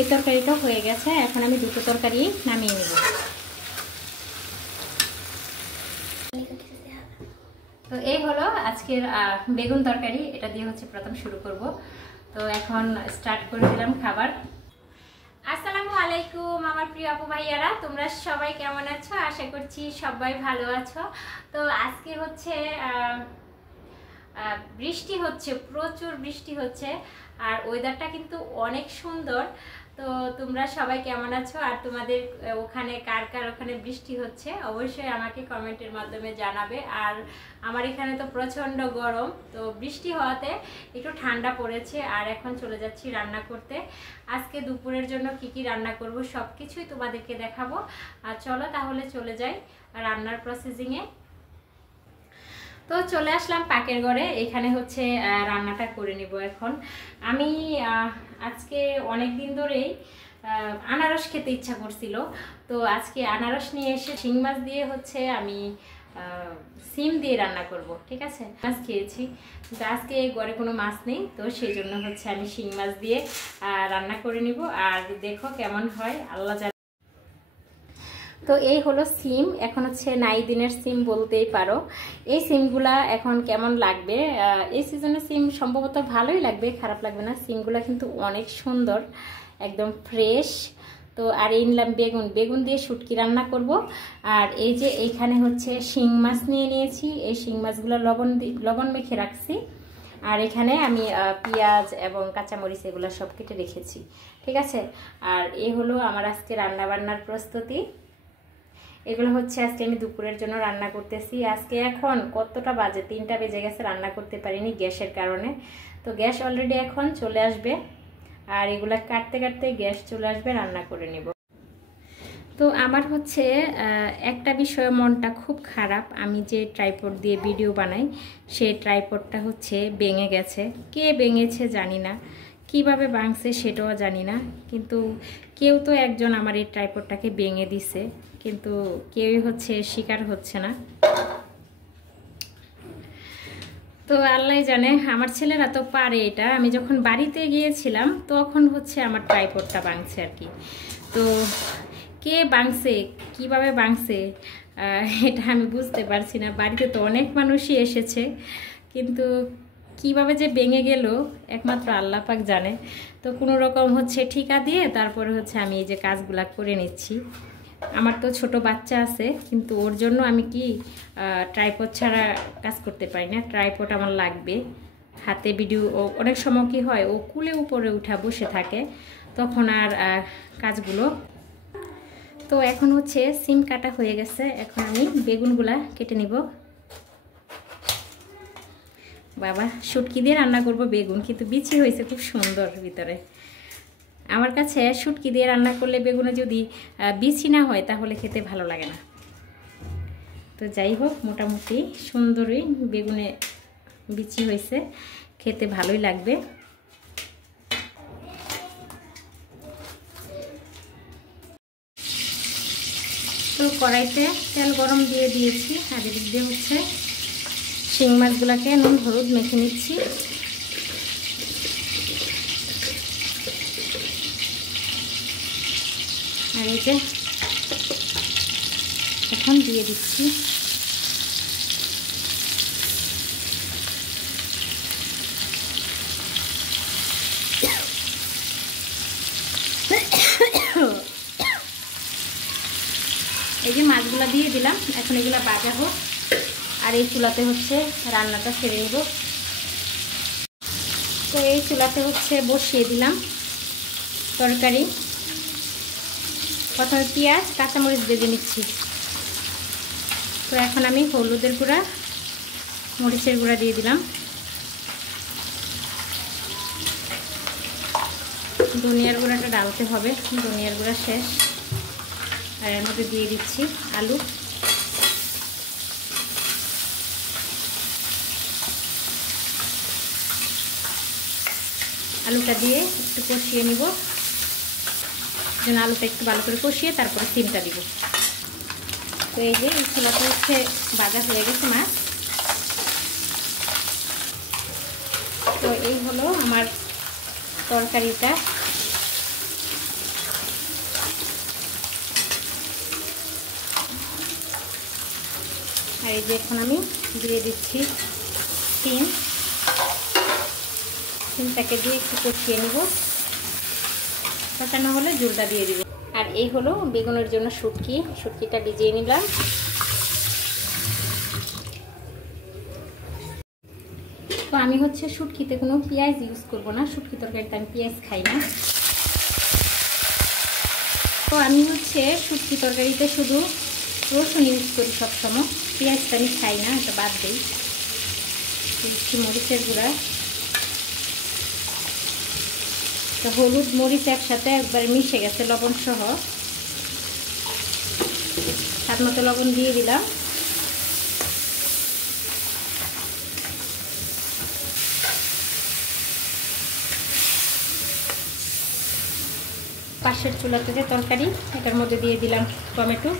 এই তরকারিটা হয়ে গেছে, এখন আমি দুটো তরকারি নামিয়ে নেব। তো এই হলো আজকের বেগুন তরকারি, এটা দিয়ে হচ্ছে প্রথম শুরু করব। তো এখন স্টার্ট করে দিলাম খাবার। আসসালামু আলাইকুম আমার প্রিয় আপু ভাইয়ারা, তোমরা সবাই কেমন আছো? আশা করছি সবাই ভালো আছো। তো আজকে হচ্ছে বৃষ্টি হচ্ছে, প্রচুর বৃষ্টি হচ্ছে, আর ওয়েদারটা কিন্তু অনেক সুন্দর। তো তোমরা সবাই কেমন আছো, আর তোমাদের ওখানে কার কার ওখানে বৃষ্টি হচ্ছে অবশ্যই আমাকে কমেন্টের মাধ্যমে জানাবে। আর আমার এখানে তো প্রচণ্ড গরম, তো বৃষ্টি হওয়াতে একটু ঠান্ডা পড়েছে। আর এখন চলে যাচ্ছি রান্না করতে। আজকে দুপুরের জন্য কি কি রান্না করব সব কিছুই তোমাদেরকে দেখাবো। আর চলো তাহলে চলে যাই রান্নার প্রসেসিংয়ে। তো চলে আসলাম পাকের ঘরে, এখানে হচ্ছে রান্নাটা করে নিব। এখন আমি আজকে অনেক দিন ধরেই আনারস খেতে ইচ্ছা করছিল, তো আজকে আনারস নিয়ে এসে শিং মাছ দিয়ে হচ্ছে আমি সিম দিয়ে রান্না করব। ঠিক আছে, মাছ খেয়েছি কিন্তু আজকে ঘরে কোনো মাছ নেই, তো সেই জন্য হচ্ছে আমি শিং মাছ দিয়ে রান্না করে নিব। আর দেখো কেমন হয় আল্লাহ জানে। তো এই হলো সিম, এখন হচ্ছে নাই দিনের সিম বলতেই পারো। এই সিমগুলা এখন কেমন লাগবে, এই সিজনের সিম সম্ভবত ভালোই লাগবে, খারাপ লাগবে না। সিমগুলা কিন্তু অনেক সুন্দর, একদম ফ্রেশ। তো আর এই নিলাম বেগুন, বেগুন দিয়ে শুটকি রান্না করব। আর এই যে এইখানে হচ্ছে শিং মাছ নিয়ে নিয়েছি, এই শিং মাছগুলো লবণ মেখে রাখছি। আর এখানে আমি পেঁয়াজ এবং কাঁচামরিচ এগুলো সব কেটে রেখেছি। ঠিক আছে, আর এই হলো আমার আজকে রান্না বান্নার প্রস্তুতি। এগুলো হচ্ছে আজকে আমি দুপুরের জন্য রান্না করতেছি। আজকে এখন কতটা বাজে, 3টা বেজে গেছে, রান্না করতে পারিনি গ্যাসের কারণে। তো গ্যাস অলরেডি এখন চলে আসবে, আর এগুলা কাটতে কাটতে গ্যাস চলে আসবে, রান্না করে নিব। তো আমার হচ্ছে একটা বিষয়ে মনটা খুব খারাপ, আমি যে ট্রাইপড দিয়ে ভিডিও বানাই সেই ট্রাইপডটা হচ্ছে ভেঙে গেছে। কে ভেঙেছে জানি না, কিভাবে ভাঙছে সেটাও জানি না, কিন্তু কেউ তো একজন আমার এই ট্রাইপডটাকে ভেঙে দিছে, কিন্তু কেউই হচ্ছে শিকার হচ্ছে না। তো আল্লাহ জানে, আমার ছেলেরা তো পারে এটা। আমি যখন বাড়িতে গিয়েছিলাম তখন হচ্ছে আমার ট্রাইপডটা ভাঙছে আর কি। তো কে ভাঙছে, কিভাবে ভাঙছে এটা আমি বুঝতে পারছি না। বাড়িতে তো অনেক মানুষই এসেছে, কিন্তু কিভাবে যে ভেঙে গেল একমাত্র আল্লাহ পাক জানে। তো কোনো রকম হচ্ছে ঠিকা দিয়ে তারপরে হচ্ছে আমি এই যে কাজগুলা করে নিচ্ছি। আমার তো ছোট বাচ্চা আছে, কিন্তু ওর জন্য আমি কি ট্রাইপড ছাড়া কাজ করতে পারি না, ট্রাইপড আমার লাগবে। হাতে ভিডিও অনেক সময় কি হয়, ও কুলে উপরে উঠা বসে থাকে, তখন আর কাজগুলো। তো এখন হচ্ছে সিম কাটা হয়ে গেছে, এখন আমি বেগুনগুলা কেটে নিব। বাবা, শুটকি দিয়ে রান্না করব বেগুন, কিন্তু বিচি হয়েছে খুব সুন্দর ভিতরে। আমার কাছে শুটকি দিয়ে রান্না করলে বেগুনে যদি বিচি না হয় তাহলে খেতে ভালো লাগে না। তো যাই হোক, মোটামুটি সুন্দরই বেগুনে বিচি হয়েছে, খেতে ভালোই লাগবে। তো কড়াইতে তেল গরম দিয়ে দিয়েছি, আর এদিক দিয়ে হচ্ছে শিং মাছগুলোকে নুন হলুদ মেখে নিচ্ছি। আর এই যে এখন দিয়ে দিচ্ছি এই যে মাছগুলা দিয়ে দিলাম, এখন এগুলা ভাজা হোক, আর এই চুলাতে হচ্ছে রান্নাটা সেরে নেব। তো এই চুলাতে হচ্ছে বসিয়ে দিলাম তরকারি। প্রথমে পেঁয়াজ কাঁচামরিচ ভেজে নিচ্ছি। তো এখন আমি হলুদের গুঁড়া মরিচের গুঁড়া দিয়ে দিলাম, ধনিয়ার গুঁড়াটা ডালতে হবে, ধনিয়ার গুঁড়া শেষ। আর এর মধ্যে দিয়ে দিচ্ছি আলু। আলুটা দিয়ে একটু কষিয়ে নিব, যেন আলুটা একটু ভালো করে কষিয়ে তারপরে সিমটা দিব। তো এই যে এই ছোলাটা হচ্ছে ভাজা হয়ে গেছে মাছ। তো এই হলো আমার তরকারিটা। আর এই যে এখন আমি দিয়ে দিচ্ছি সিমটাকে দিয়ে একটু কষিয়ে নেব। কষানো হলে ঝোলটা দিয়ে দিব। আর এই হলো বেগুনের জন্য শুটকিটা ভিজিয়ে নিলাম। তো আমি হচ্ছে শুটকিতে কোনো পেঁয়াজ ইউজ করব না, শুটকি তরকারিতে আমি পেঁয়াজ খাই না। তো আমি হচ্ছে শুটকি তরকারিতে শুধু রসুন ইউজ করি সবসময়, পেঁয়াজটা আমি খাই না, এটা বাদ দিই। একটু মরিচের গুঁড়া, তো হলুদ মরিচ একসাথে একবার মিশে গেছে লবণ সহ, স্বাদ মতো লবণ দিয়ে দিলাম। পাশের চুলাতে যে তরকারি, এটার মধ্যে দিয়ে দিলাম টমেটো।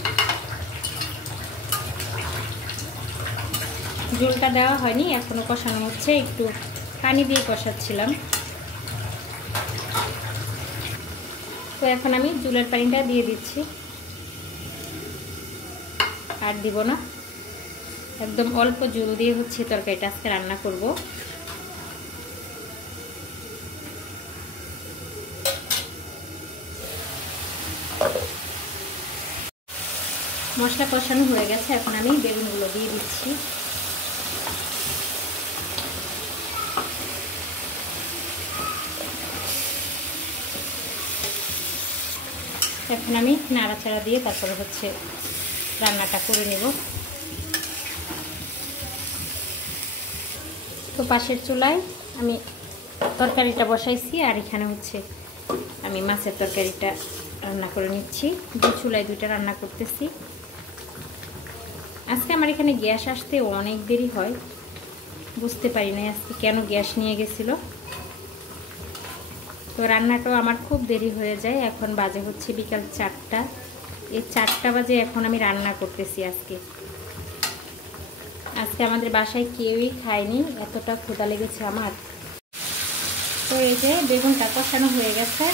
ঝোলটা দেওয়া হয়নি, এখনো কষানো হচ্ছে, একটু পানি দিয়ে কষাচ্ছিলাম। তো এখন আমি ঝোলের পানিটা দিয়ে দিচ্ছি, আর দিব না, একদম অল্প ঝোল দিয়ে হচ্ছে তরকারিটা আজকে রান্না করব। মশলা কষানো হয়ে গেছে, এখন আমি বেগুনগুলো দিয়ে দিচ্ছি। এখন আমি নাড়াচাড়া দিয়ে তারপরে হচ্ছে রান্নাটা করে নেব। তো পাশের চুলায় আমি তরকারিটা বসাইছি, আর এখানে হচ্ছে আমি মাছের তরকারিটা রান্না করে নিচ্ছি। দুই চুলায় দুইটা রান্না করতেছি। আজকে আমার এখানে গ্যাস আসতে অনেক দেরি হয়, বুঝতে পারি না আজকে কেন গ্যাস নিয়ে গেছিল। তো রান্নাটাও আমার খুব দেরি হয়ে যায়। এখন বাজে হচ্ছে বিকাল 4টা, এই 4টা বাজে এখন আমি রান্না করতেছি। আজকে আমাদের বাসায় কেউই খায়নি, এতটা ক্ষুধা লেগেছে আমার। তো এই যে বেগুনটা কষানো হয়ে গেছে,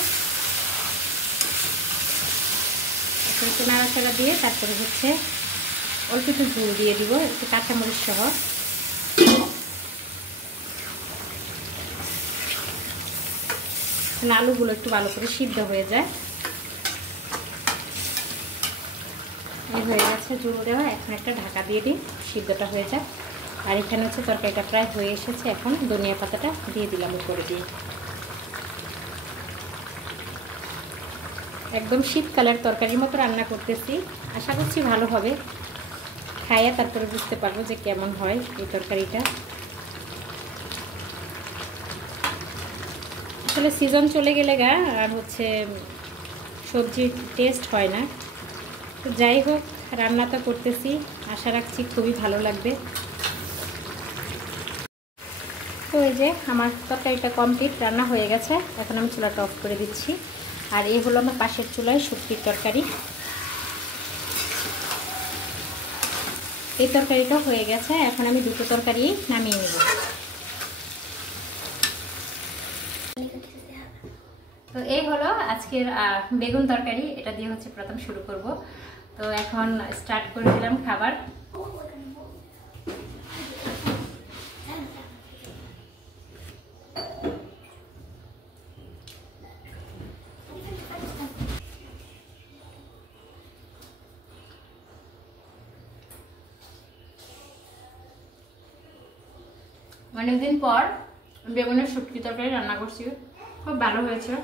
এখন একটু নাড়াচাড়া দিয়ে তারপরে হচ্ছে অল্প একটু ঝোল দিয়ে দিব, একটু কাঁচামরিচ সহ। আলুগুলো একটু ভালো করে সিদ্ধ হয়ে যায়। এই হয়ে গেছে ঝোল দেওয়া, এখন একটা ঢাকা দিয়ে দিই, সিদ্ধটা হয়ে যায়। আর এখানে হচ্ছে তরকারিটা প্রায় হয়ে এসেছে, এখন ধনিয়া পাতাটা দিয়ে দিলাম উপরে দিয়ে। একদম শীতকালের তরকারির মতো রান্না করতেছি, আশা করছি ভালো হবে। খাইয়া তারপরে বুঝতে পারবো যে কেমন হয় এই তরকারিটা। আসলে সিজন চলে গেলে আর হচ্ছে সবজির টেস্ট হয় না। তো যাই হোক, রান্না তো করতেছি, আশা রাখছি খুবই ভালো লাগবে। তো এই যে আমার তরকারিটা কমপ্লিট, রান্না হয়ে গেছে। এখন আমি চুলাটা অফ করে দিচ্ছি। আর এই হলো আমার পাশের চুলায় শুটকির তরকারি। এই তরকারিটা হয়ে গেছে, এখন আমি দুটো তরকারি নামিয়ে নেব। তো এই হলো আজকের বেগুন তরকারি, এটা দিয়ে হচ্ছে প্রথম শুরু করব। তো এখন স্টার্ট করে দিলাম খাবার। অনেকদিন পর বেগুনের শুটকি তরকারি রান্না করছি, খুব ভালো হয়েছে।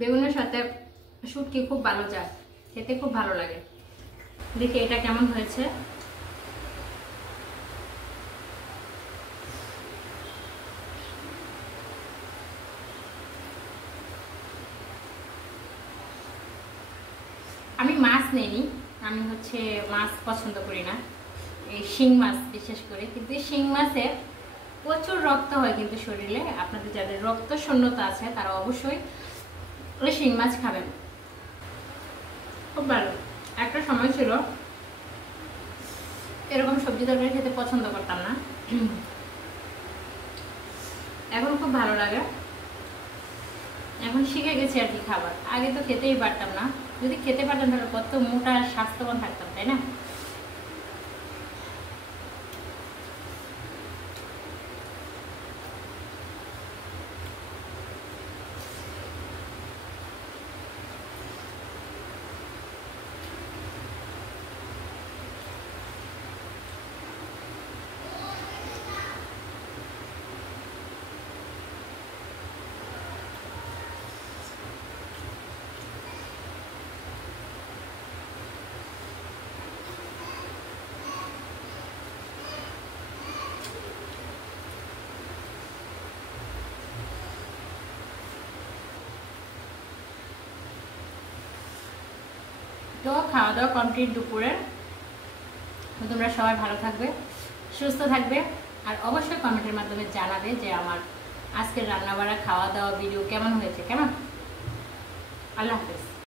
বেগুনের সাথে শুটকি খুব ভালো যায়, খেতে খুব ভালো লাগে। দেখি এটা কেমন হয়েছে। আমি মাছ নেইনি, আমি হচ্ছে মাছ পছন্দ করি না, এই শিং মাছ বিশেষ করে। কিন্তু এই শিং মাছের প্রচুর রক্ত হয় কিন্তু শরীরে। আপনাদের যাদের রক্ত শূন্যতা আছে তারা অবশ্যই ওই শিং মাছ খাবেন, খুব ভালো। একটা সময় ছিল এরকম সবজি তরকারি খেতে পছন্দ করতাম না, এখন খুব ভালো লাগে। এখন শিখে গেছি আর কি খাবার, আগে তো খেতেই পারতাম না। যদি খেতে পারতাম তাহলে কত মোটা আর স্বাস্থ্যবান থাকতাম, তাই না? তো খাওয়া দাওয়া কমপ্লিট দুপুরের। তোমরা সবাই ভালো থাকবে, সুস্থ থাকবে, আর অবশ্যই কমেন্টের মাধ্যমে জানাবে যে আমার আজকের রান্নাবাড়া খাওয়া দাওয়া ভিডিও কেমন হয়েছে। কেমন? আল্লাহ হাফেজ।